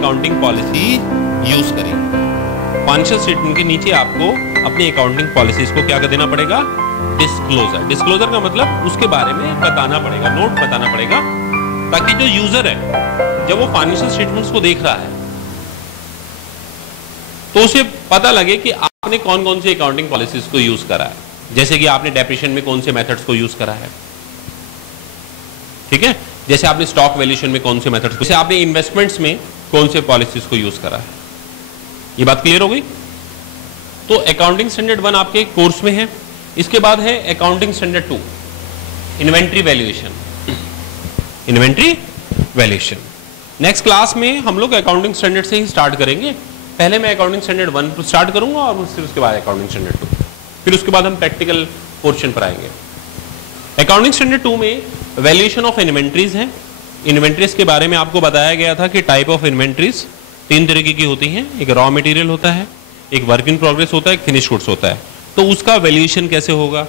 Accounting policy use करेंगे। Financial statement के नीचे आपको अपनी अकाउंटिंग पॉलिसीज को क्या कर देना पड़ेगा, डिस्क्लोजर। डिस्क्लोजर का मतलब उसके बारे में बताना पड़ेगा, नोट बताना पड़ेगा, ताकि जो यूजर है जब वो फाइनेंशियल स्टेटमेंट्स को देख रहा है तो उसे पता लगे कि आपने कौन कौन सी अकाउंटिंग पॉलिसीज को यूज करा है। जैसे कि आपने डेप्रिसिएशन में कौन से मेथड्स को यूज करा है, ठीक है, जैसे आपने स्टॉक वैल्यूएशन में कौन से मेथड्स, जैसे आपने इन्वेस्टमेंट्स में कौन से पॉलिसीज को यूज करा है। ये बात क्लियर हो गई। तो अकाउंटिंग स्टैंडर्ड 1 आपके कोर्स में है। इसके बाद है accounting standard 2, inventory valuation. Inventory valuation next class में हम लोग अकाउंटिंग स्टैंडर्ड से ही स्टार्ट करेंगे। पहले मैं अकाउंटिंग स्टैंडर्ड 1 स्टार्ट करूंगा और फिर उसके बाद अकाउंटिंग स्टैंडर्ड 2, फिर उसके बाद हम प्रैक्टिकल पोर्शन पर आएंगे। अकाउंटिंग स्टैंडर्ड 2 में वैल्यूएशन ऑफ इन्वेंट्रीज है। इन्वेंट्रीज के बारे में आपको बताया गया था कि टाइप ऑफ इन्वेंट्रीज 3 तरीके की होती हैं। एक रॉ मटेरियल होता है, एक वर्क इन प्रोग्रेस होता है, एक फिनिश गुड्स होता है। तो उसका वैल्यूएशन कैसे होगा,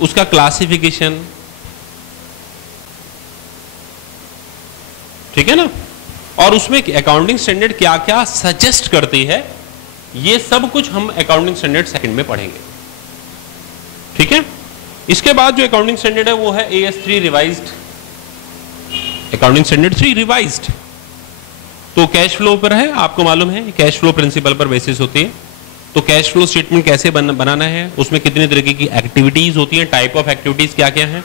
उसका क्लासिफिकेशन, ठीक है ना, और उसमें अकाउंटिंग स्टैंडर्ड क्या क्या सजेस्ट करती है, ये सब कुछ हम अकाउंटिंग स्टैंडर्ड सेकंड में पढ़ेंगे, ठीक है। इसके बाद जो अकाउंटिंग स्टैंडर्ड है वो है AS3 revised. Accounting standard 3 revised तो कैश फ्लो पर है, आपको मालूम है कैश फ्लो प्रिंसिपल पर बेसिस होती है। तो कैश फ्लो स्टेटमेंट कैसे बनाना है, उसमें कितने तरीके की एक्टिविटीज होती हैं, टाइप ऑफ एक्टिविटीज क्या क्या है।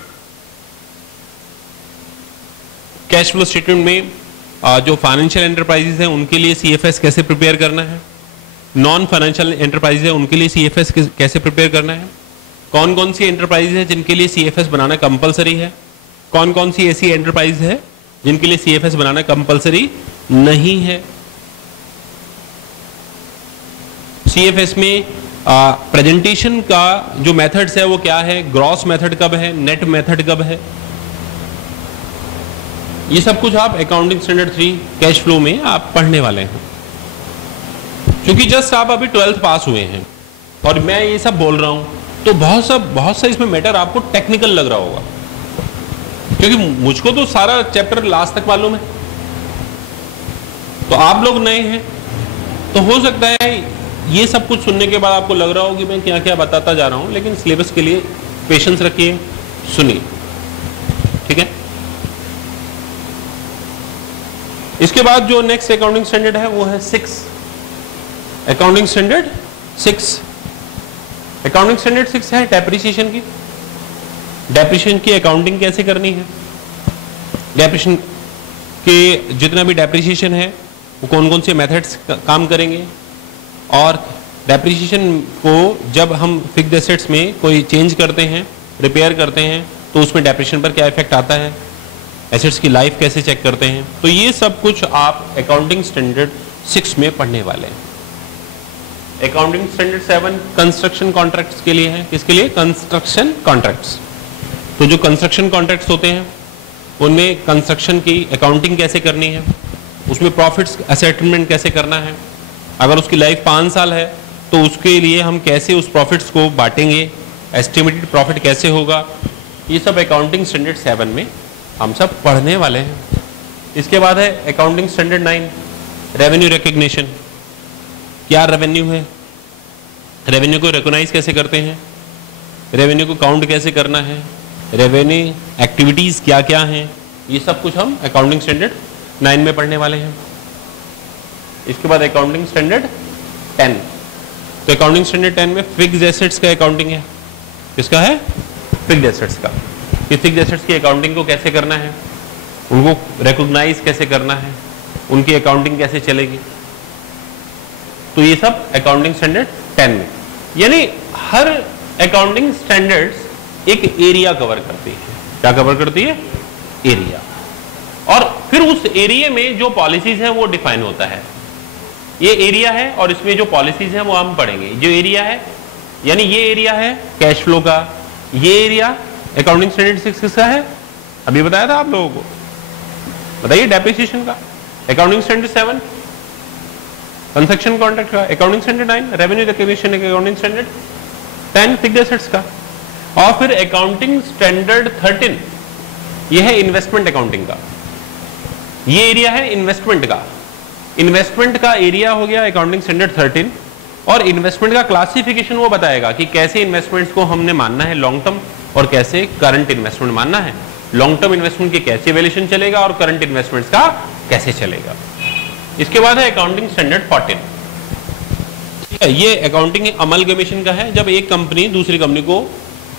कैश फ्लो स्टेटमेंट में जो फाइनेंशियल एंटरप्राइजेस हैं उनके लिए CFS कैसे प्रिपेयर करना है, नॉन फाइनेंशियल एंटरप्राइज है उनके लिए CFS कैसे प्रिपेयर करना है, कौन कौन सी एंटरप्राइज है जिनके लिए CFS बनाना कंपलसरी है, कौन कौन सी ऐसी एंटरप्राइज है जिनके लिए CFS बनाना कंपलसरी नहीं है। CFS में प्रेजेंटेशन का जो मेथड्स है वो क्या है, ग्रॉस मेथड कब है, नेट मेथड कब है, ये सब कुछ आप अकाउंटिंग स्टैंडर्ड 3 कैश फ्लो में आप पढ़ने वाले हैं। क्योंकि जस्ट आप अभी 12th पास हुए हैं और मैं ये सब बोल रहा हूं तो बहुत सा इसमें मैटर आपको टेक्निकल लग रहा होगा, क्योंकि मुझको तो सारा चैप्टर लास्ट तक मालूम है, तो आप लोग नए हैं तो हो सकता है ये सब कुछ सुनने के बाद आपको लग रहा हो कि मैं क्या क्या बताता जा रहा हूं, लेकिन सिलेबस के लिए पेशेंस रखिए, सुनिए, ठीक है। इसके बाद जो नेक्स्ट अकाउंटिंग स्टैंडर्ड है वो है 6, अकाउंटिंग स्टैंडर्ड 6। अकाउंटिंग स्टैंडर्ड 6 है डेप्रिसिएशन की। डेप्रिसिएशन की अकाउंटिंग कैसे करनी है, डेप्रिसिएशन के जितना भी डेप्रिसिएशन है वो कौन कौन से मेथड्स काम करेंगे, और डेप्रिसिएशन को जब हम फिक्स्ड एसेट्स में कोई चेंज करते हैं, रिपेयर करते हैं, तो उसमें डेप्रिसिएशन पर क्या इफेक्ट आता है, एसेट्स की लाइफ कैसे चेक करते हैं। तो ये सब कुछ आप अकाउंटिंग स्टैंडर्ड 6 में पढ़ने वाले हैं। अकाउंटिंग स्टैंडर्ड 7 कंस्ट्रक्शन कॉन्ट्रैक्ट्स के लिए है। किसके लिए, कंस्ट्रक्शन कॉन्ट्रैक्ट्स। तो जो कंस्ट्रक्शन कॉन्ट्रैक्ट्स होते हैं उनमें कंस्ट्रक्शन की अकाउंटिंग कैसे करनी है, उसमें प्रॉफिट्स असेटमेंट कैसे करना है, अगर उसकी लाइफ 5 साल है तो उसके लिए हम कैसे उस प्रॉफिट्स को बांटेंगे, एस्टिमेटेड प्रॉफिट कैसे होगा, ये सब अकाउंटिंग स्टैंडर्ड 7 में हम सब पढ़ने वाले हैं। इसके बाद है अकाउंटिंग स्टैंडर्ड 9 रेवेन्यू रिकग्निशन। क्या रेवेन्यू है, रेवेन्यू को रिकॉग्नाइज कैसे करते हैं, रेवेन्यू को काउंट कैसे करना है, रेवेन्यू एक्टिविटीज क्या क्या हैं, ये सब कुछ हम अकाउंटिंग स्टैंडर्ड 9 में पढ़ने वाले हैं। इसके बाद अकाउंटिंग स्टैंडर्ड 10। तो अकाउंटिंग स्टैंडर्ड 10 में फिक्स्ड एसेट्स का अकाउंटिंग है। किसका है, फिक्स्ड एसेट्स का। कि फिक्स्ड एसेट्स की अकाउंटिंग को कैसे करना है, उनको रिकॉग्नाइज कैसे करना है, उनकी अकाउंटिंग कैसे चलेगी, तो ये सब अकाउंटिंग स्टैंडर्ड 10 में। यानी हर अकाउंटिंग स्टैंडर्ड्स एक एरिया कवर करती है। क्या कवर करती है, एरिया, और फिर उस एरिया में जो पॉलिसीज हैं वो डिफाइन होता है। ये एरिया है और इसमें जो पॉलिसीज हैं वो हम पढ़ेंगे। जो एरिया है यानी ये एरिया है कैश फ्लो का, ये एरिया अकाउंटिंग स्टैंडर्ड 6 किसका है, अभी बताया था आप लोगों को, बताइए, डेप्रिसिएशन का। अकाउंटिंग स्टैंडर्ड 7 कंस्ट्रक्शन कॉन्ट्रैक्ट का, accounting standard 9 revenue recognition, accounting standard 10 fixed assets का, और फिर अकाउंटिंग स्टैंडर्ड 13 यह है इन्वेस्टमेंट अकाउंटिंग का। ये एरिया है इन्वेस्टमेंट का। इन्वेस्टमेंट का एरिया हो गया अकाउंटिंग स्टैंडर्ड 13, और इन्वेस्टमेंट का क्लासिफिकेशन वो बताएगा कि कैसे इन्वेस्टमेंट्स को हमने मानना है लॉन्ग टर्म और कैसे करंट इन्वेस्टमेंट मानना है। लॉन्ग टर्म इन्वेस्टमेंट की कैसे वैल्यूएशन चलेगा और करंट इन्वेस्टमेंट्स का कैसे चलेगा। इसके बाद है अकाउंटिंग स्टैंडर्ड 14। ठीक है, ये अकाउंटिंग अमलगमेशन का है। जब एक कंपनी दूसरी कंपनी को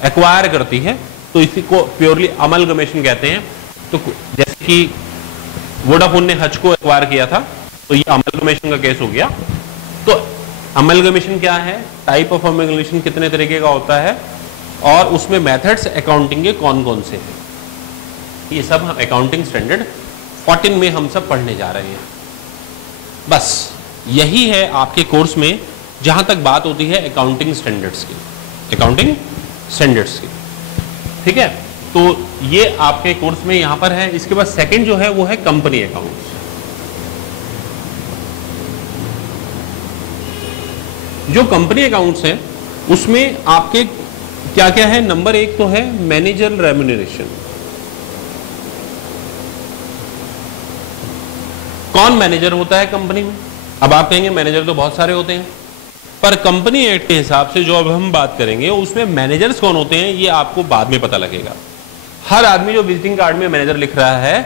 एक्वायर करती है तो इसी को प्योरली अमलगमेशन कहते हैं। तो जैसे कि वोडाफोन ने हज को एक्वायर किया था तो ये अमलगमेशन का केस हो गया। तो अमलगमेशन क्या है, टाइप ऑफ अमलगमेशन कितने तरीके का होता है, और उसमें मेथड्स अकाउंटिंग के कौन कौन से हैं, ये सब हम अकाउंटिंग स्टैंडर्ड 14 में हम सब पढ़ने जा रहे हैं। बस यही है आपके कोर्स में जहां तक बात होती है अकाउंटिंग स्टैंडर्ड्स की, अकाउंटिंग स्टैंडर्ड्स की। ठीक है, तो ये आपके कोर्स में यहां पर है। इसके बाद सेकंड जो है वो है कंपनी अकाउंट्स। जो कंपनी अकाउंट्स हैं उसमें आपके क्या क्या है, नंबर 1 तो है मैनेजर रेम्यूनरेशन। कौन मैनेजर होता है कंपनी में? अब आप कहेंगे मैनेजर तो बहुत सारे होते हैं, पर कंपनी एक्ट के हिसाब से जो अब हम बात करेंगे उसमें मैनेजर्स कौन होते हैं ये आपको बाद में पता लगेगा। हर आदमी जो विजिटिंग कार्ड में मैनेजर लिख रहा है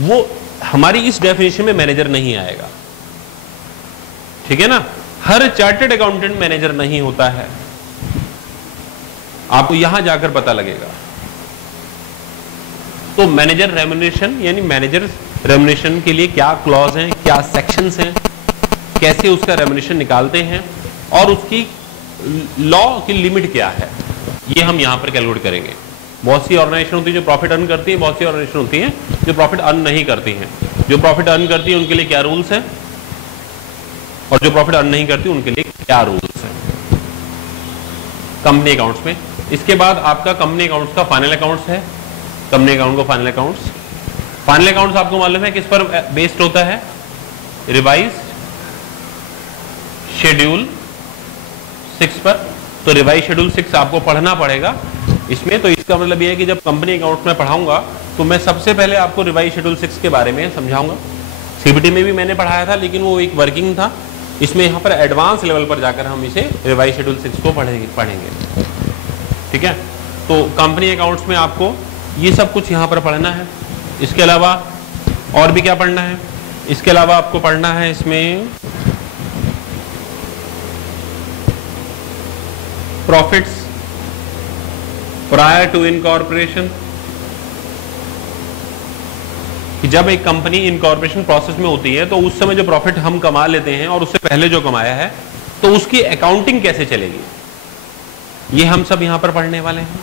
वो हमारी इस डेफिनेशन में मैनेजर नहीं आएगा। ठीक है ना, हर चार्टर्ड अकाउंटेंट मैनेजर नहीं होता है, आपको यहां जाकर पता लगेगा। तो मैनेजर रेम्यूनरेशन यानी मैनेजर रेम्यूनरेशन के लिए क्या क्लॉज हैं, क्या सेक्शंस हैं, कैसे उसका रेम्यूनरेशन निकालते हैं और उसकी लॉ की लिमिट क्या है, ये हम यहां पर कैलकुलेट करेंगे। बहुत सी ऑर्गेनाइजेशन होती है जो प्रॉफिट अर्न करती है, बहुत सी ऑर्गेनाइजेशन होती है जो प्रॉफिट अर्न नहीं करती हैं। जो प्रॉफिट अर्न करती है उनके लिए क्या रूल्स हैं और जो प्रॉफिट अर्न नहीं करती उनके लिए क्या रूल्स हैं कंपनी अकाउंट्स में। इसके बाद आपका कंपनी अकाउंट्स का फाइनल अकाउंट्स है। कंपनी अकाउंट को फाइनल अकाउंट्स, फाइनल अकाउंट्स आपको मालूम है किस पर बेस्ड होता है, रिवाइज शेड्यूल 6 पर। तो रिवाइज शेड्यूल 6 आपको पढ़ना पड़ेगा इसमें। तो इसका मतलब यह है कि जब कंपनी अकाउंट्स में पढ़ाऊंगा तो मैं सबसे पहले आपको रिवाइज शेड्यूल 6 के बारे में समझाऊंगा। सीबीटी में भी मैंने पढ़ाया था लेकिन वो एक वर्किंग था, इसमें यहाँ पर एडवांस लेवल पर जाकर हम इसे रिवाइज शेड्यूल 6 को पढ़ेंगे। ठीक है, तो कंपनी अकाउंट्स में आपको ये सब कुछ यहाँ पर पढ़ना है। इसके अलावा और भी क्या पढ़ना है, इसके अलावा आपको पढ़ना है इसमें प्रॉफिट्स प्रायर टू इनकॉर्पोरेशन, कि जब एक कंपनी इनकॉर्पोरेशन प्रोसेस में होती है तो उस समय जो प्रॉफिट हम कमा लेते हैं और उससे पहले जो कमाया है तो उसकी अकाउंटिंग कैसे चलेगी, ये हम सब यहां पर पढ़ने वाले हैं।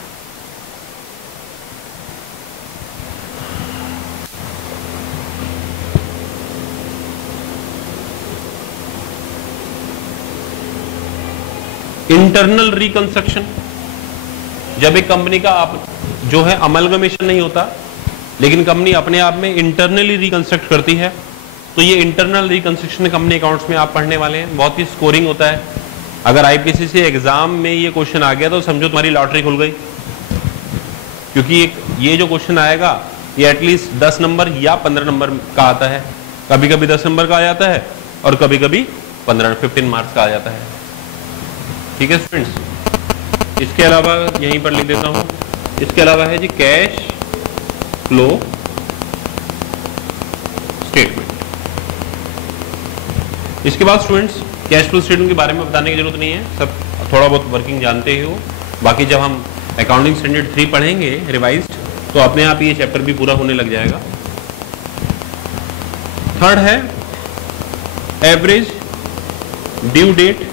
इंटरनल रिकंस्ट्रक्शन, जब एक कंपनी का आप जो है अमलगमेशन नहीं होता लेकिन कंपनी अपने आप में इंटरनली रिकंस्ट्रक्ट करती है, तो ये इंटरनल रिकंस्ट्रक्शन कंपनी अकाउंट्स में आप पढ़ने वाले हैं। बहुत ही स्कोरिंग होता है। अगर आईपीसी से एग्जाम में ये क्वेश्चन आ गया तो समझो तुम्हारी लॉटरी खुल गई, क्योंकि ये जो क्वेश्चन आएगा ये एटलीस्ट 10 नंबर या 15 नंबर का आता है। कभी कभी 10 नंबर का आ जाता है और कभी कभी 15-15 मार्क्स का आ जाता है। ठीक है स्टूडेंट्स, इसके अलावा यहीं पर लिख देता हूं, इसके अलावा है जी कैश फ्लो स्टेटमेंट। इसके बाद स्टूडेंट्स कैश फ्लो स्टेटमेंट के बारे में बताने की जरूरत नहीं है, सब थोड़ा बहुत वर्किंग जानते ही हो। बाकी जब हम अकाउंटिंग स्टैंडर्ड 3 पढ़ेंगे रिवाइज्ड तो अपने आप ये चैप्टर भी पूरा होने लग जाएगा। थर्ड है average due date,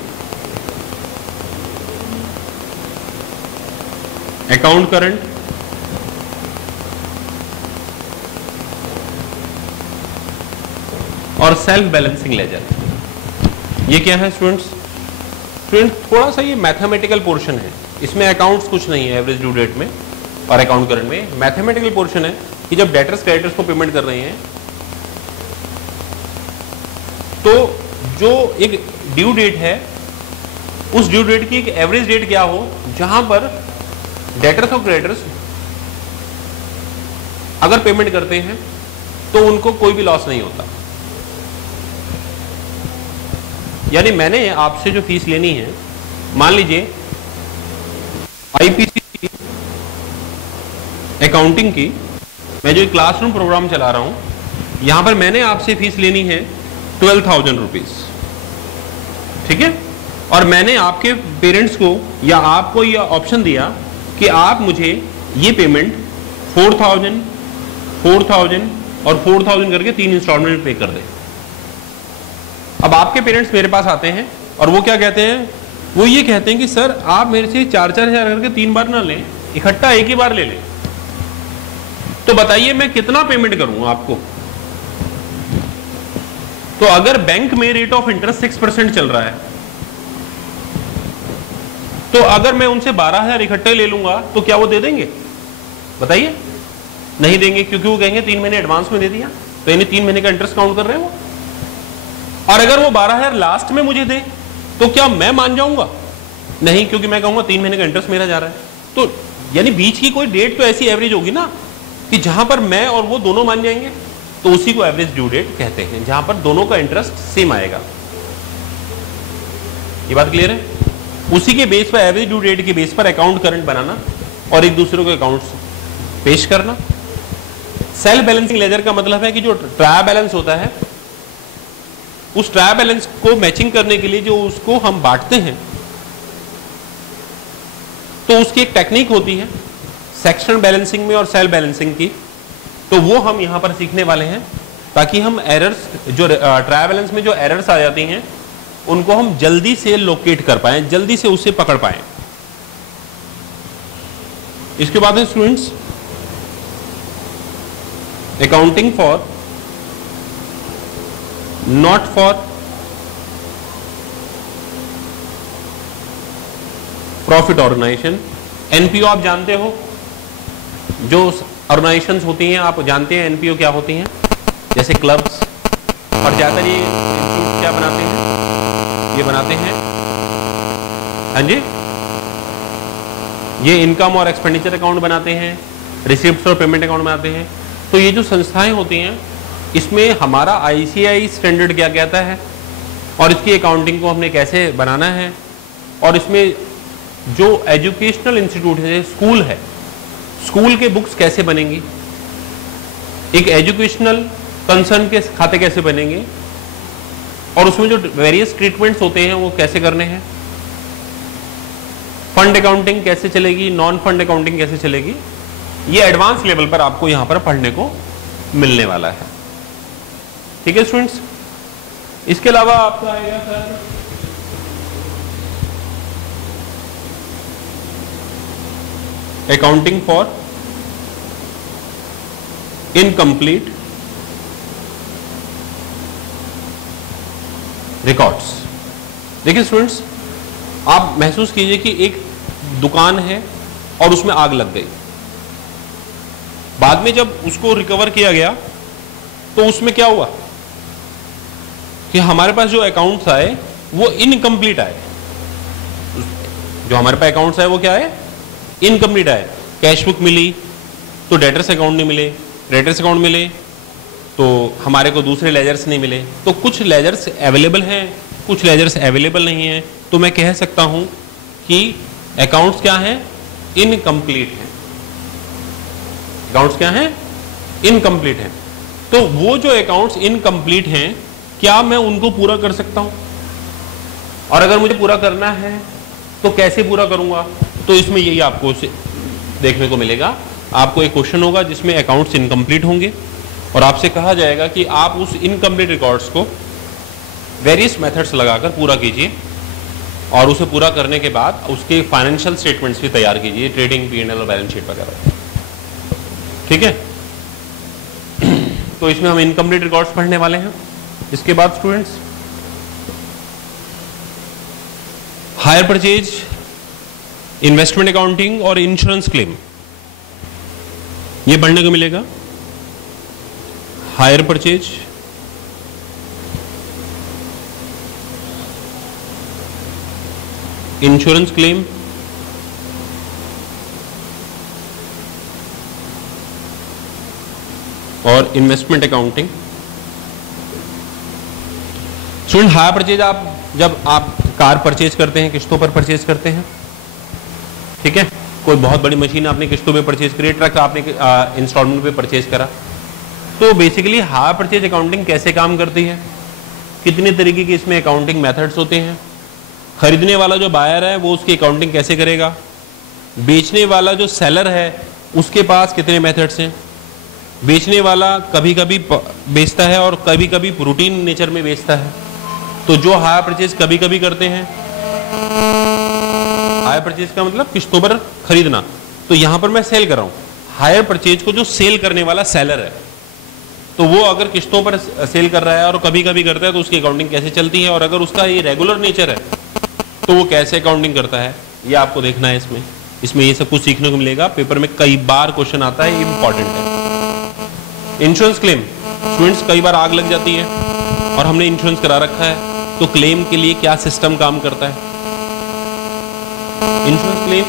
account current, और सेल्फ बैलेंसिंग लेजर। ये क्या है स्टूडेंट्स? थोड़ा सा ये मैथमेटिकल पोर्शन है, इसमें अकाउंट्स कुछ नहीं है एवरेज ड्यू डेट में और अकाउंट करंट में। मैथमेटिकल पोर्शन है कि जब डेटर्स क्रेडिटर्स को पेमेंट कर रहे हैं तो जो एक ड्यू डेट है उस ड्यू डेट की एक एवरेज डेट क्या हो जहां पर डेटर्स और क्रेडिटर्स अगर पेमेंट करते हैं तो उनको कोई भी लॉस नहीं होता। यानी मैंने आपसे जो फीस लेनी है, मान लीजिए आईपीसी अकाउंटिंग की मैं जो क्लासरूम प्रोग्राम चला रहा हूं, यहां पर मैंने आपसे फीस लेनी है 12,000 रुपीज, ठीक है। और मैंने आपके पेरेंट्स को या आपको यह ऑप्शन दिया कि आप मुझे ये पेमेंट 4,000, 4,000 और 4,000 करके 3 इंस्टॉलमेंट पे कर दें। अब आपके पेरेंट्स मेरे पास आते हैं और वो क्या कहते हैं, वो ये कहते हैं कि सर आप मेरे से 4-4 हजार करके 3 बार ना लें, इकट्ठा एक ही बार ले लें। तो बताइए मैं कितना पेमेंट करूं आपको। तो अगर बैंक में रेट ऑफ इंटरेस्ट 6% चल रहा है, तो अगर मैं उनसे 12,000 इकट्ठे ले लूंगा तो क्या वो दे देंगे? बताइए, नहीं देंगे, क्योंकि वो कहेंगे 3 महीने एडवांस में दे दिया, तो इन्हें 3 महीने का इंटरेस्ट काउंट कर रहे हैं वो। और अगर वो 12,000 लास्ट में मुझे दे तो क्या मैं मान जाऊंगा? नहीं, क्योंकि मैं कहूंगा 3 महीने का इंटरेस्ट मेरा जा रहा है। तो यानी बीच की कोई डेट तो ऐसी एवरेज होगी ना कि जहां पर मैं और वो दोनों मान जाएंगे, तो उसी को एवरेज ड्यू डेट कहते हैं, जहां पर दोनों का इंटरेस्ट सेम आएगा। ये बात क्लियर है? उसी के बेस पर, एवरेज ड्यू डेट के बेस पर अकाउंट करंट बनाना और एक दूसरे को अकाउंट्स पेश करना। सेल्फ बैलेंसिंग लेजर का मतलब है कि जो ट्रायल बैलेंस होता है, उस ट्रायल बैलेंस को मैचिंग करने के लिए जो उसको हम बांटते हैं, तो उसकी एक टेक्निक होती है सेक्शन बैलेंसिंग में और सेल बैलेंसिंग की। तो वो हम यहां पर सीखने वाले हैं, ताकि हम एरर्स, जो ट्रायल बैलेंस में जो एरर्स आ जाती हैं, उनको हम जल्दी से लोकेट कर पाए, जल्दी से उसे पकड़ पाए। इसके बाद है students accounting for, not for profit organisation. NPO आप जानते हो, जो ऑर्गेनाइजेशंस होती हैं, आप जानते हैं एनपीओ क्या होती हैं, जैसे क्लब्स। और ज्यादातर ये क्या बनाते हैं, ये बनाते हैं, हाँ जी, ये इनकम और एक्सपेंडिचर अकाउंट बनाते हैं, रिसिप्ट्स और पेमेंट अकाउंट बनाते हैं। तो ये जो संस्थाएं होती हैं, इसमें हमारा आईसीआई स्टैंडर्ड क्या कहता है और इसकी अकाउंटिंग को हमने कैसे बनाना है, और इसमें जो एजुकेशनल इंस्टीट्यूट है, स्कूल है, स्कूल के बुक्स कैसे बनेंगी, एक एजुकेशनल कंसर्न के खाते कैसे बनेंगे, और उसमें जो वेरियस ट्रीटमेंट्स होते हैं वो कैसे करने हैं, फंड अकाउंटिंग कैसे चलेगी, नॉन फंड अकाउंटिंग कैसे चलेगी, ये एडवांस लेवल पर आपको यहां पर पढ़ने को मिलने वाला है। ठीक है स्टूडेंट्स। इसके अलावा आपका आएगा sir accounting for incomplete records. देखिए स्टूडेंट्स, आप महसूस कीजिए कि एक दुकान है और उसमें आग लग गई। बाद में जब उसको रिकवर किया गया तो उसमें क्या हुआ कि हमारे पास जो अकाउंट्स आए वो इनकम्प्लीट आए। जो हमारे पास अकाउंट्स आए वो क्या है, इनकम्प्लीट आए। कैश बुक मिली तो डेटर्स अकाउंट नहीं मिले, डेटर्स अकाउंट मिले तो हमारे को दूसरे लेजर्स नहीं मिले। तो कुछ लेजर्स अवेलेबल हैं, कुछ लेजर्स अवेलेबल नहीं हैं। तो मैं कह सकता हूं कि अकाउंट्स क्या हैं, इनकम्प्लीट हैं। अकाउंट्स क्या हैं, इनकम्प्लीट हैं। तो वो जो अकाउंट्स इनकम्प्लीट हैं, क्या मैं उनको पूरा कर सकता हूं? और अगर मुझे पूरा करना है तो कैसे पूरा करूंगा? तो इसमें यही आपको देखने को मिलेगा। आपको एक क्वेश्चन होगा जिसमें अकाउंट्स इनकम्प्लीट होंगे और आपसे कहा जाएगा कि आप उस इनकम्प्लीट रिकॉर्ड्स को वेरियस मेथड्स लगाकर पूरा कीजिए, और उसे पूरा करने के बाद उसके फाइनेंशियल स्टेटमेंट्स भी तैयार कीजिए, ट्रेडिंग, पी&एल और बैलेंस शीट वगैरह। ठीक है, तो इसमें हम इनकम्प्लीट रिकॉर्ड्स पढ़ने वाले हैं। इसके बाद students hire purchase, investment accounting और इंश्योरेंस क्लेम, ये पढ़ने को मिलेगा। हायर परचेज, इंश्योरेंस क्लेम, और investment accounting. Student hire purchase, आप जब आप कार परचेज करते हैं किस्तों पर परचेज करते हैं, ठीक है, कोई बहुत बड़ी मशीन आपने किस्तों पे परचेज करी, ट्रक आपने इंस्टॉलमेंट पे परचेज करा, तो बेसिकली हायर परचेज अकाउंटिंग कैसे काम करती है, कितने तरीके के इसमें अकाउंटिंग मेथड्स होते हैं, खरीदने वाला जो बायर है वो उसकी अकाउंटिंग कैसे करेगा, बेचने वाला जो सेलर है उसके पास कितने मेथड्स हैं, बेचने वाला कभी कभी बेचता है और कभी कभी रूटीन नेचर में बेचता है, तो जो हायर परचेज कभी कभी करते हैं, हायर परचेज का मतलब किस्तों पर खरीदना, तो यहां पर मैं सेल कर रहा हूं, हायर परचेज को जो सेल करने वाला सेलर है, तो वो अगर किस्तों पर सेल कर रहा है और कभी कभी करता है तो उसकी अकाउंटिंग कैसे चलती है, और अगर उसका ये रेगुलर नेचर है तो वो कैसे अकाउंटिंग करता है, ये आपको देखना है। इसमें ये सब कुछ सीखने को मिलेगा, पेपर में कई बार क्वेश्चन आता है, इंपॉर्टेंट है। इंश्योरेंस क्लेम, स्टूडेंट्स कई बार आग लग जाती है और हमने इंश्योरेंस करा रखा है, तो क्लेम के लिए क्या सिस्टम काम करता है। इंश्योरेंस क्लेम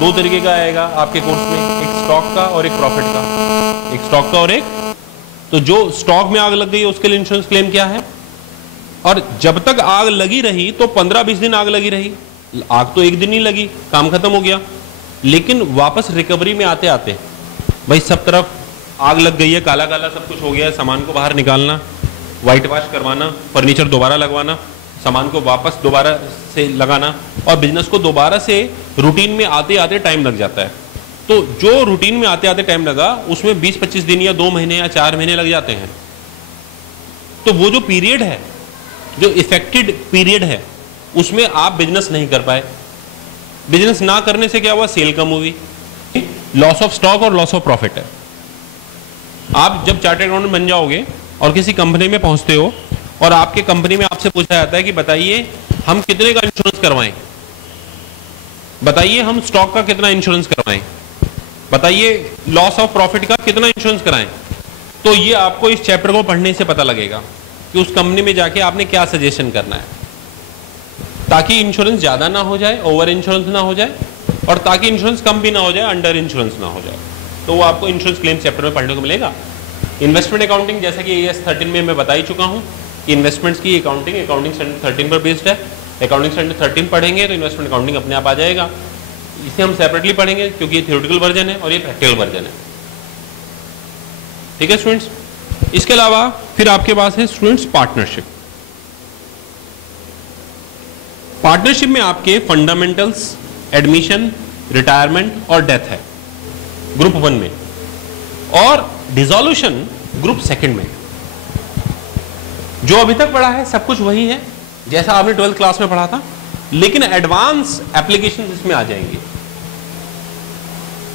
दो तरीके का आएगा आपके कोर्स में, एक स्टॉक का और एक प्रॉफिट का, एक स्टॉक का और एक, तो जो स्टॉक में आग लग गई उसके लिए इंश्योरेंस क्लेम क्या है, और जब तक आग लगी रही तो 15-20 दिन आग लगी रही, आग तो एक दिन ही लगी, काम खत्म हो गया, लेकिन वापस रिकवरी में आते आते भाई सब तरफ आग लग गई है, काला काला सब कुछ हो गया है, सामान को बाहर निकालना, व्हाइट वॉश करवाना, फर्नीचर दोबारा लगवाना, सामान को वापस दोबारा से लगाना, और बिजनेस को दोबारा से रूटीन में आते आते टाइम लग जाता है। तो जो रूटीन में आते आते टाइम लगा उसमें 20-25 दिन या 2 महीने या 4 महीने लग जाते हैं। तो वो जो पीरियड है, जो इफेक्टेड पीरियड है, उसमें आप बिजनेस नहीं कर पाए। बिजनेस ना करने से क्या हुआ, सेल कम हुई, लॉस ऑफ स्टॉक और लॉस ऑफ प्रॉफिट है। आप जब चार्टर्ड अकाउंटेंट बन जाओगे और किसी कंपनी में पहुंचते हो और आपके कंपनी में आपसे पूछा जाता है कि बताइए हम कितने का इंश्योरेंस करवाएं, बताइए हम स्टॉक का कितना इंश्योरेंस करवाएं, बताइए लॉस ऑफ प्रॉफिट का कितना इंश्योरेंस कराएं, तो ये आपको इस चैप्टर को पढ़ने से पता लगेगा कि उस कंपनी में जाके आपने क्या सजेशन करना है, ताकि इंश्योरेंस ज्यादा ना हो जाए, ओवर इंश्योरेंस ना हो जाए, और ताकि इंश्योरेंस कम भी ना हो जाए, अंडर इंश्योरेंस ना हो जाए। तो वो आपको इंश्योरेंस क्लेम चैप्टर में पढ़ने को मिलेगा। इन्वेस्टमेंट अकाउंटिंग, जैसा कि AS 13 में मैं बता ही चुका हूं कि इन्वेस्टमेंट्स की अकाउंटिंग स्टैंडर्ड 13 पर बेस्ड है। अकाउंटिंग स्टैंडर्ड 13 पढ़ेंगे तो इन्वेस्टमेंट अकाउंटिंग अपने आप आ जाएगा। इसे हम सेपरेटली पढ़ेंगे क्योंकि ये थ्योरेटिकल वर्जन है और ये प्रैक्टिकल वर्जन है। ठीक है स्टूडेंट्स। इसके अलावा फिर आपके पास है स्टूडेंट्स पार्टनरशिप। पार्टनरशिप में आपके फंडामेंटल्स, एडमिशन, रिटायरमेंट और डेथ है ग्रुप 1 में, और डिसॉल्यूशन ग्रुप 2 में। जो अभी तक पढ़ा है सब कुछ वही है जैसा आपने 12th क्लास में पढ़ा था, लेकिन एडवांस एप्लीकेशन इसमें आ जाएंगे।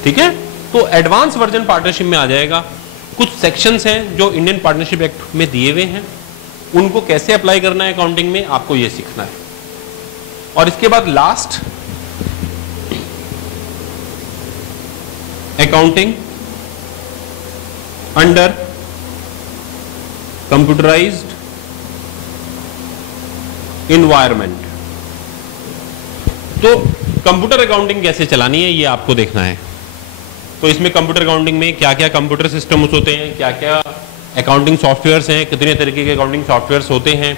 ठीक है, तो एडवांस वर्जन पार्टनरशिप में आ जाएगा। कुछ सेक्शंस हैं जो इंडियन पार्टनरशिप एक्ट में दिए हुए हैं, उनको कैसे अप्लाई करना है अकाउंटिंग में आपको यह सीखना है। और इसके बाद last accounting under computerised environment. तो कंप्यूटर अकाउंटिंग कैसे चलानी है ये आपको देखना है। तो इसमें कंप्यूटर अकाउंटिंग में क्या क्या कंप्यूटर सिस्टम्स होते हैं, क्या क्या अकाउंटिंग सॉफ्टवेयर्स हैं, कितने तरीके के अकाउंटिंग सॉफ्टवेयर्स होते हैं,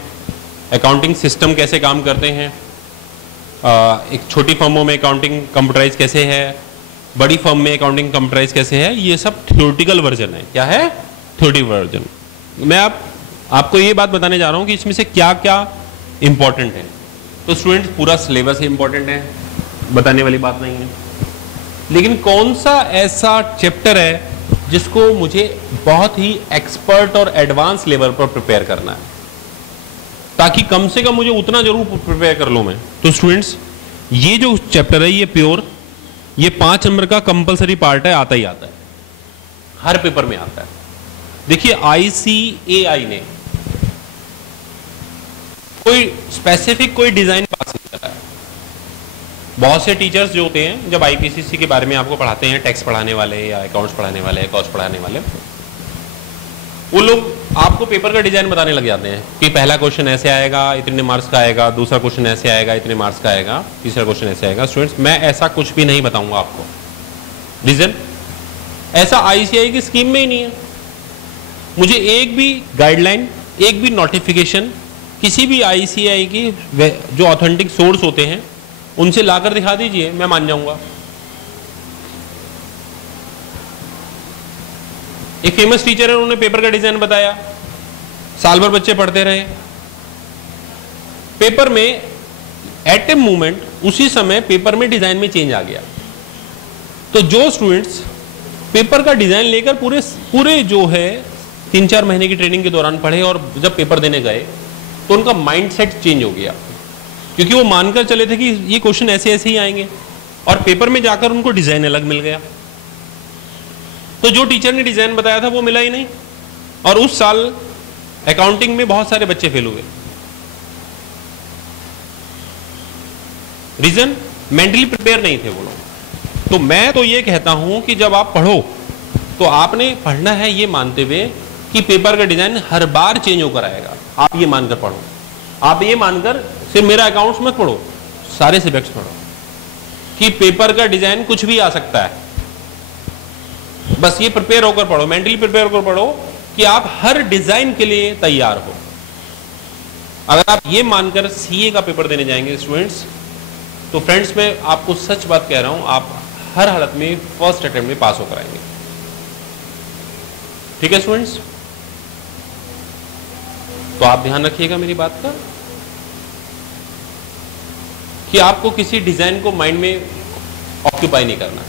अकाउंटिंग सिस्टम कैसे काम करते हैं, एक छोटी फर्मों में अकाउंटिंग कंप्यूटराइज कैसे है, बड़ी फर्म में अकाउंटिंग कंप्यूटराइज कैसे है, ये सब थ्योरेटिकल वर्जन है। क्या है? Theoretical version. मैं आपको ये बात बताने जा रहा हूं कि इसमें से क्या क्या इंपॉर्टेंट है। तो स्टूडेंट्स पूरा सिलेबस ही इंपॉर्टेंट है, बताने वाली बात नहीं है, लेकिन कौन सा ऐसा चैप्टर है जिसको मुझे बहुत ही एक्सपर्ट और एडवांस लेवल पर प्रिपेयर करना है, ताकि कम से कम मुझे उतना जरूर प्रिपेयर कर लूं मैं। तो स्टूडेंट्स ये जो चैप्टर है ये प्योर, ये 5 नंबर का कंपलसरी पार्ट है, आता ही आता है, हर पेपर में आता है। देखिए ICAI ने कोई स्पेसिफिक कोई डिजाइन पास नहीं करा है। बहुत से टीचर्स जो होते हैं जब IPCC के बारे में आपको पढ़ाते हैं, टैक्स पढ़ाने वाले या अकाउंट्स पढ़ाने वाले, कॉस्ट पढ़ाने वाले, वो लोग आपको पेपर का डिजाइन बताने लग जाते हैं कि पहला क्वेश्चन ऐसे आएगा, इतने मार्क्स का आएगा, दूसरा क्वेश्चन ऐसे आएगा, इतने मार्क्स का आएगा, तीसरा क्वेश्चन ऐसे आएगा। स्टूडेंट्स मैं ऐसा कुछ भी नहीं बताऊंगा आपको। रीजन, ऐसा ICAI की स्कीम में ही नहीं है। मुझे एक भी गाइडलाइन, एक भी नोटिफिकेशन किसी भी ICAI की जो ऑथेंटिक सोर्स होते हैं उनसे लाकर दिखा दीजिए, मैं मान जाऊंगा। एक फेमस टीचर है, उन्होंने पेपर का डिजाइन बताया, साल भर बच्चे पढ़ते रहे। पेपर में एट ए मूवमेंट उसी समय पेपर में डिजाइन में चेंज आ गया। तो जो स्टूडेंट्स पेपर का डिजाइन लेकर पूरे जो है 3-4 महीने की ट्रेनिंग के दौरान पढ़े और जब पेपर देने गए तो उनका माइंडसेट चेंज हो गया, क्योंकि वो मानकर चले थे कि ये क्वेश्चन ऐसे ऐसे ही आएंगे, और पेपर में जाकर उनको डिजाइन अलग मिल गया। तो जो टीचर ने डिजाइन बताया था वो मिला ही नहीं, और उस साल अकाउंटिंग में बहुत सारे बच्चे फेल हुए। रीजन, मेंटली प्रिपेयर नहीं थे वो लोग। तो मैं तो ये कहता हूं कि जब आप पढ़ो तो आपने पढ़ना है ये मानते हुए कि पेपर का डिजाइन हर बार चेंज होकर आएगा। आप ये मानकर पढ़ो, आप ये मानकर सिर्फ मेरा अकाउंट्स मत पढ़ो, सारे सब्जेक्ट्स पढ़ो कि पेपर का डिजाइन कुछ भी आ सकता है। बस ये प्रिपेयर होकर पढ़ो, मेंटली प्रिपेयर होकर पढ़ो कि आप हर डिजाइन के लिए तैयार हो। अगर आप ये मानकर CA का पेपर देने जाएंगे स्टूडेंट्स, तो फ्रेंड्स मैं आपको सच बात कह रहा हूं, आप हर हालत में फर्स्ट अटेम्प्ट में पास होकर आएंगे। ठीक है स्टूडेंट्स, तो आप ध्यान रखिएगा मेरी बात का कि आपको किसी डिजाइन को माइंड में ऑक्यूपाई नहीं करना।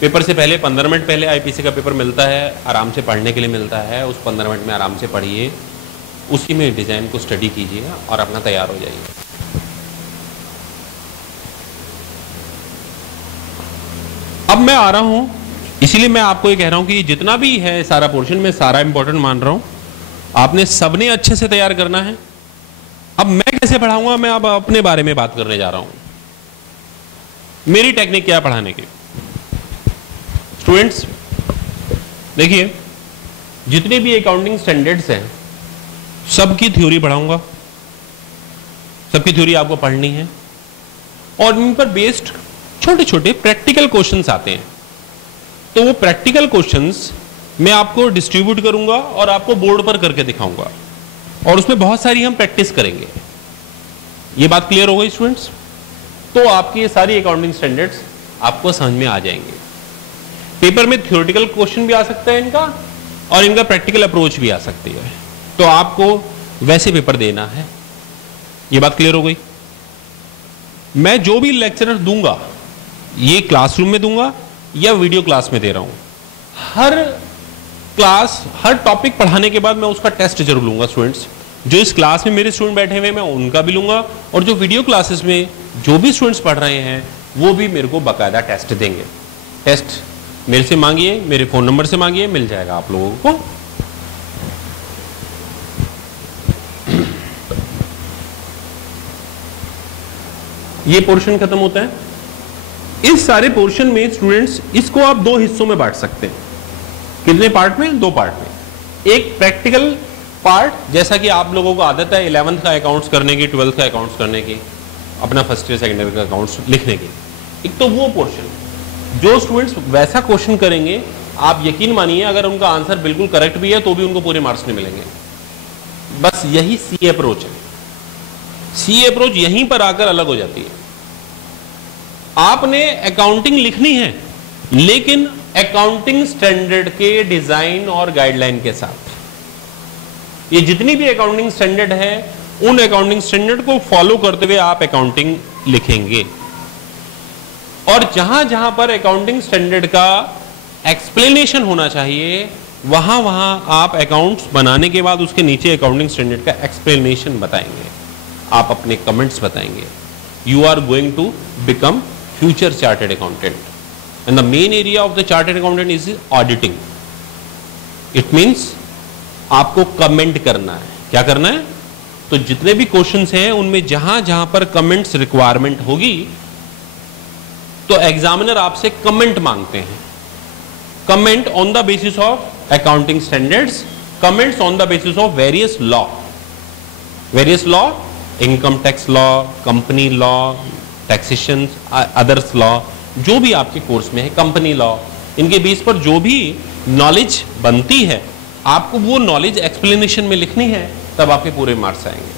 पेपर से पहले 15 मिनट पहले IPC का पेपर मिलता है, आराम से पढ़ने के लिए मिलता है। उस 15 मिनट में आराम से पढ़िए, उसी में डिजाइन को स्टडी कीजिए और अपना तैयार हो जाइए। अब मैं आ रहा हूं, इसीलिए मैं आपको ये कह रहा हूं कि जितना भी है सारा पोर्शन में सारा इंपॉर्टेंट मान रहा हूं, आपने सबने अच्छे से तैयार करना है। अब मैं कैसे पढ़ाऊंगा, मैं अब अपने बारे में बात करने जा रहा हूं। मेरी टेक्निक क्या है पढ़ाने की। स्टूडेंट्स देखिए, जितने भी अकाउंटिंग स्टैंडर्ड्स हैं सबकी थ्योरी पढ़ाऊंगा, सबकी थ्योरी आपको पढ़नी है, और इन पर बेस्ड छोटे छोटे प्रैक्टिकल क्वेश्चंस आते हैं। तो वो प्रैक्टिकल क्वेश्चंस मैं आपको डिस्ट्रीब्यूट करूंगा और आपको बोर्ड पर करके दिखाऊंगा, और उसमें बहुत सारी हम प्रैक्टिस करेंगे। ये बात क्लियर हो गई स्टूडेंट्स? तो आपकी ये सारी अकाउंटिंग स्टैंडर्ड्स आपको समझ में आ जाएंगे। पेपर में थ्योरेटिकल क्वेश्चन भी आ सकता है इनका, और इनका प्रैक्टिकल अप्रोच भी आ सकती है। तो आपको वैसे पेपर देना है। ये बात क्लियर हो गई? मैं जो भी लेक्चर दूंगा, ये क्लासरूम में दूंगा या वीडियो क्लास में दे रहा हूं, हर क्लास, हर टॉपिक पढ़ाने के बाद मैं उसका टेस्ट जरूर लूंगा स्टूडेंट्स। जो इस क्लास में मेरे स्टूडेंट बैठे हुए मैं उनका भी लूंगा, और जो वीडियो क्लासेस में जो भी स्टूडेंट्स पढ़ रहे हैं वो भी मेरे को बाकायदा टेस्ट देंगे। टेस्ट मेरे से मांगिए, मेरे फोन नंबर से मांगिए, मिल जाएगा आप लोगों को। ये पोर्शन खत्म होता है। इस सारे पोर्शन में स्टूडेंट्स इसको आप 2 हिस्सों में बांट सकते हैं। कितने पार्ट में? 2 पार्ट में। एक प्रैक्टिकल पार्ट, जैसा कि आप लोगों को आदत है 11th का अकाउंट्स करने की, 12th का अकाउंट्स करने की, अपना फर्स्ट ईयर सेकेंड ईयर का अकाउंट्स लिखने की। एक तो वो पोर्शन, जो स्टूडेंट्स वैसा क्वेश्चन करेंगे, आप यकीन मानिए अगर उनका आंसर बिल्कुल करेक्ट भी है तो भी उनको पूरे मार्क्स नहीं मिलेंगे। बस यही CA अप्रोच है। CA अप्रोच यहीं पर आकर अलग हो जाती है। आपने अकाउंटिंग लिखनी है, लेकिन अकाउंटिंग स्टैंडर्ड के डिजाइन और गाइडलाइन के साथ। ये जितनी भी अकाउंटिंग स्टैंडर्ड है, उन अकाउंटिंग स्टैंडर्ड को फॉलो करते हुए आप अकाउंटिंग लिखेंगे। और जहां जहां पर अकाउंटिंग स्टैंडर्ड का एक्सप्लेनेशन होना चाहिए, वहां वहां आप अकाउंट्स बनाने के बाद उसके नीचे अकाउंटिंग स्टैंडर्ड का एक्सप्लेनेशन बताएंगे, आप अपने कमेंट्स बताएंगे। You are going to become future chartered accountant and the main area of the chartered accountant is auditing. It means आपको कमेंट करना है। क्या करना है? तो जितने भी क्वेश्चंस हैं उनमें जहां जहां पर कमेंट्स रिक्वायरमेंट होगी, तो एग्जामिनर आपसे कमेंट मांगते हैं। Comment on the basis of accounting standards, comments on the basis of various law, income tax law, company law, taxation, others law, जो भी आपके कोर्स में है, कंपनी लॉ, इनके बेस पर जो भी नॉलेज बनती है आपको वो नॉलेज एक्सप्लेनेशन में लिखनी है, तब आपके पूरे मार्क्स आएंगे।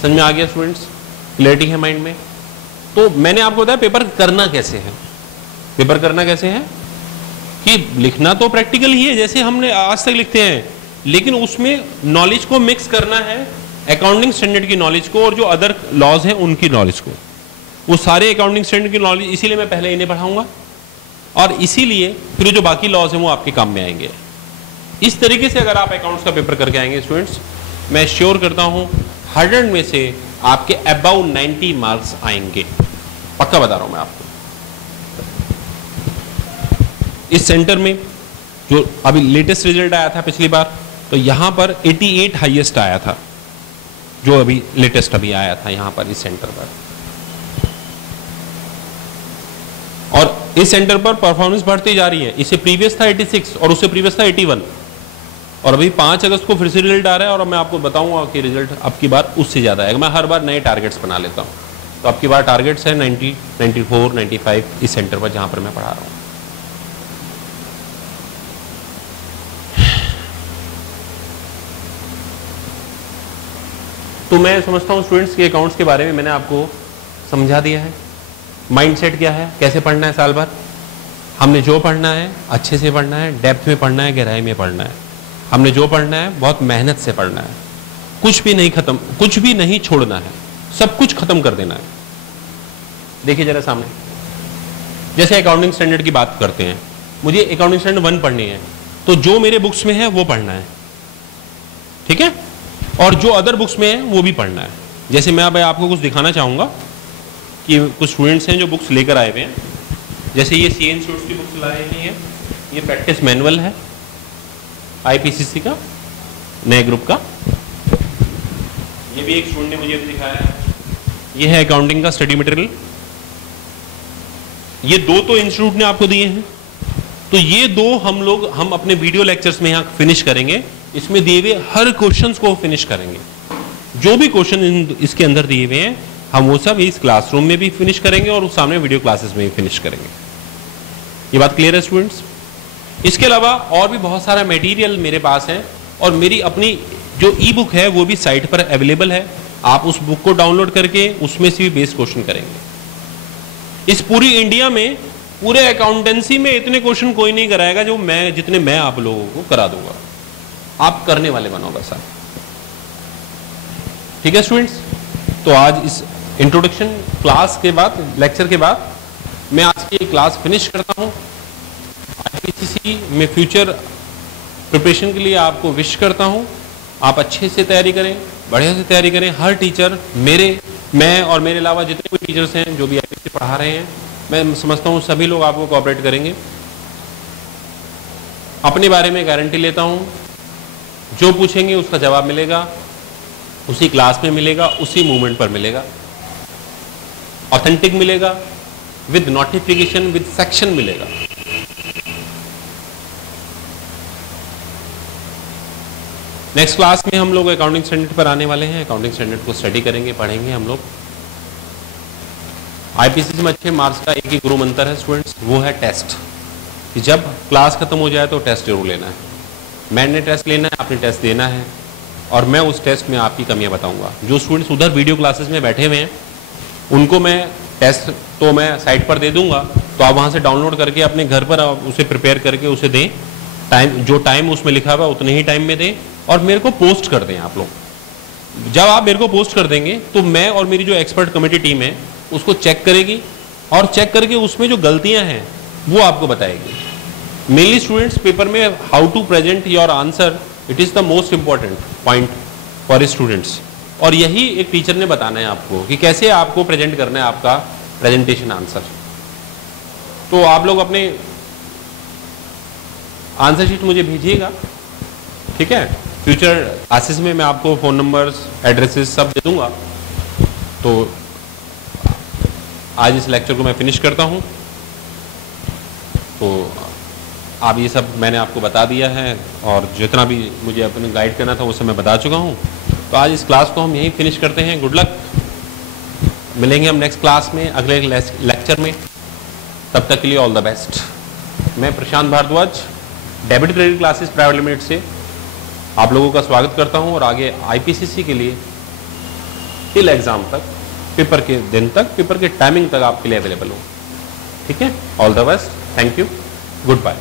समझ में आ गया स्टूडेंट्स? क्लियरिटी है माइंड में? तो मैंने आपको बताया पेपर करना कैसे है। पेपर करना कैसे है कि लिखना तो प्रैक्टिकल ही है जैसे हमने आज तक लिखते हैं, लेकिन उसमें नॉलेज को मिक्स करना है, अकाउंटिंग स्टैंडर्ड की नॉलेज को और जो अदर लॉज हैं उनकी नॉलेज को। वो सारे अकाउंटिंग स्टैंडर्ड की नॉलेज, इसीलिए मैं पहले इन्हें पढ़ाऊंगा और इसीलिए फिर जो बाकी लॉज हैं वो आपके काम में आएंगे। इस तरीके से अगर आप अकाउंट्स का पेपर करके आएंगे स्टूडेंट्स, मैं श्योर करता हूं 100 में से आपके अबाउट 90 मार्क्स आएंगे, पक्का बता रहा हूं मैं आपको। इस सेंटर में जो अभी लेटेस्ट रिजल्ट आया था पिछली बार, तो यहां पर 88 हाईएस्ट आया था, जो अभी लेटेस्ट अभी आया था यहां पर इस सेंटर पर। और इस सेंटर पर परफॉर्मेंस बढ़ती जा रही है। इससे प्रीवियस था 86 और उससे प्रीवियस था 81 और अभी 5 अगस्त को फिर से रिजल्ट आ रहा है और मैं आपको बताऊंगा कि रिजल्ट अब की बार उससे ज्यादा आएगा। मैं हर बार नए टारगेट्स बना लेता हूं, तो अब की बार टारगेट्स है 90, 94, 95 इस सेंटर पर जहां पर मैं पढ़ा रहा हूं। तो मैं समझता हूं स्टूडेंट्स के अकाउंट्स के बारे में मैंने आपको समझा दिया है। माइंडसेट क्या है, कैसे पढ़ना है साल भर, हमने जो पढ़ना है अच्छे से पढ़ना है, डेप्थ में पढ़ना है, गहराई में पढ़ना है। हमने जो पढ़ना है बहुत मेहनत से पढ़ना है, कुछ भी नहीं खत्म, कुछ भी नहीं छोड़ना है, सब कुछ खत्म कर देना है। देखिए जरा सामने, जैसे अकाउंटिंग स्टैंडर्ड की बात करते हैं, मुझे अकाउंटिंग स्टैंडर्ड 1 पढ़नी है, तो जो मेरे बुक्स में है वो पढ़ना है, ठीक है, और जो अदर बुक्स में है वो भी पढ़ना है। जैसे मैं अब आपको कुछ दिखाना चाहूंगा कि कुछ स्टूडेंट्स हैं जो बुक्स लेकर आए हुए हैं, जैसे ये CA इंस्टीट्यूट की बुक्स ला रही है, ये प्रैक्टिस मैनुअल है IPCC का नए ग्रुप का, ये भी एक स्टूडेंट ने मुझे अभी दिखाया है। ये है अकाउंटिंग का स्टडी मटेरियल, ये 2 तो इंस्टीट्यूट ने आपको दिए हैं, तो ये 2 हम अपने वीडियो लेक्चर्स में यहाँ फिनिश करेंगे। इसमें दिए हुए हर क्वेश्चंस को फिनिश करेंगे, जो भी क्वेश्चन इसके अंदर दिए हुए हैं हम वो सब इस क्लासरूम में भी फिनिश करेंगे और उस सामने वीडियो क्लासेस में भी फिनिश करेंगे। ये बात क्लियर है स्टूडेंट्स? इसके अलावा और भी बहुत सारा मटेरियल मेरे पास है और मेरी अपनी जो ई बुक है वो भी साइट पर अवेलेबल है। आप उस बुक को डाउनलोड करके उसमें से भी बेस क्वेश्चन करेंगे। इस पूरी इंडिया में पूरे अकाउंटेंसी में इतने क्वेश्चन कोई नहीं कराएगा जो जितने मैं आप लोगों को करा दूंगा। आप करने वाले बनो बस आप, ठीक है स्टूडेंट्स? तो आज इस इंट्रोडक्शन क्लास के बाद, लेक्चर के बाद मैं आज की क्लास फिनिश करता हूं। IPCC में फ्यूचर प्रिपरेशन के लिए आपको विश करता हूं। आप अच्छे से तैयारी करें, बढ़िया से तैयारी करें। हर टीचर, मैं और मेरे अलावा जितने भी टीचर्स हैं जो भी IPCC पढ़ा रहे हैं, मैं समझता हूं सभी लोग आपको कोऑपरेट करेंगे। अपने बारे में गारंटी लेता हूं, जो पूछेंगे उसका जवाब मिलेगा, उसी क्लास में मिलेगा, उसी मूवमेंट पर मिलेगा, ऑथेंटिक मिलेगा, विद नोटिफिकेशन, विद सेक्शन मिलेगा। नेक्स्ट क्लास में हम लोग अकाउंटिंग स्टैंडर्ड पर आने वाले हैं। अकाउंटिंग स्टैंडर्ड को स्टडी करेंगे, पढ़ेंगे हम लोग। IPCC में अच्छे मार्क्स का एक ही गुरु मंत्र है स्टूडेंट्स, वो है टेस्ट। कि जब क्लास खत्म हो जाए तो टेस्ट जरूर लेना है। मैंने टेस्ट लेना है, आपने टेस्ट देना है, और मैं उस टेस्ट में आपकी कमियां बताऊंगा। जो स्टूडेंट्स उधर वीडियो क्लासेस में बैठे हुए हैं उनको मैं टेस्ट तो मैं साइट पर दे दूंगा, तो आप वहां से डाउनलोड करके अपने घर पर उसे प्रिपेयर करके उसे दें। जो टाइम उसमें लिखा हुआ उतने ही टाइम में दें और मेरे को पोस्ट कर दें आप लोग। जब आप मेरे को पोस्ट कर देंगे तो मैं और मेरी जो एक्सपर्ट कमेटी टीम है उसको चेक करेगी और चेक करके उसमें जो गलतियां हैं वो आपको बताएगी। मेनली स्टूडेंट्स पेपर में how to present your answer, it is the most important point for students. और यही एक टीचर ने बताना है आपको कि कैसे आपको प्रेजेंट करना है आपका प्रेजेंटेशन आंसर। तो आप लोग अपने आंसर शीट मुझे भेजिएगा, ठीक है? फ्यूचर क्लासेस में मैं आपको फ़ोन नंबर्स, एड्रेसेस सब दे दूंगा। तो आज इस लेक्चर को मैं फिनिश करता हूं। तो आप ये सब मैंने आपको बता दिया है और जितना भी मुझे अपने गाइड करना था वो सब मैं बता चुका हूं। तो आज इस क्लास को हम यहीं फिनिश करते हैं। Good luck. मिलेंगे हम नेक्स्ट क्लास में, अगले लेक्चर में। तब तक के लिए ऑल द बेस्ट। मैं Prashant Bhardwaj, Debit Credit Classes Private Limited से आप लोगों का स्वागत करता हूं और आगे आईपीसीसी के लिए टिल एग्जाम तक, पेपर के दिन तक, पेपर के टाइमिंग तक आपके लिए अवेलेबल हूं। ठीक है, all the best, thank you, good bye.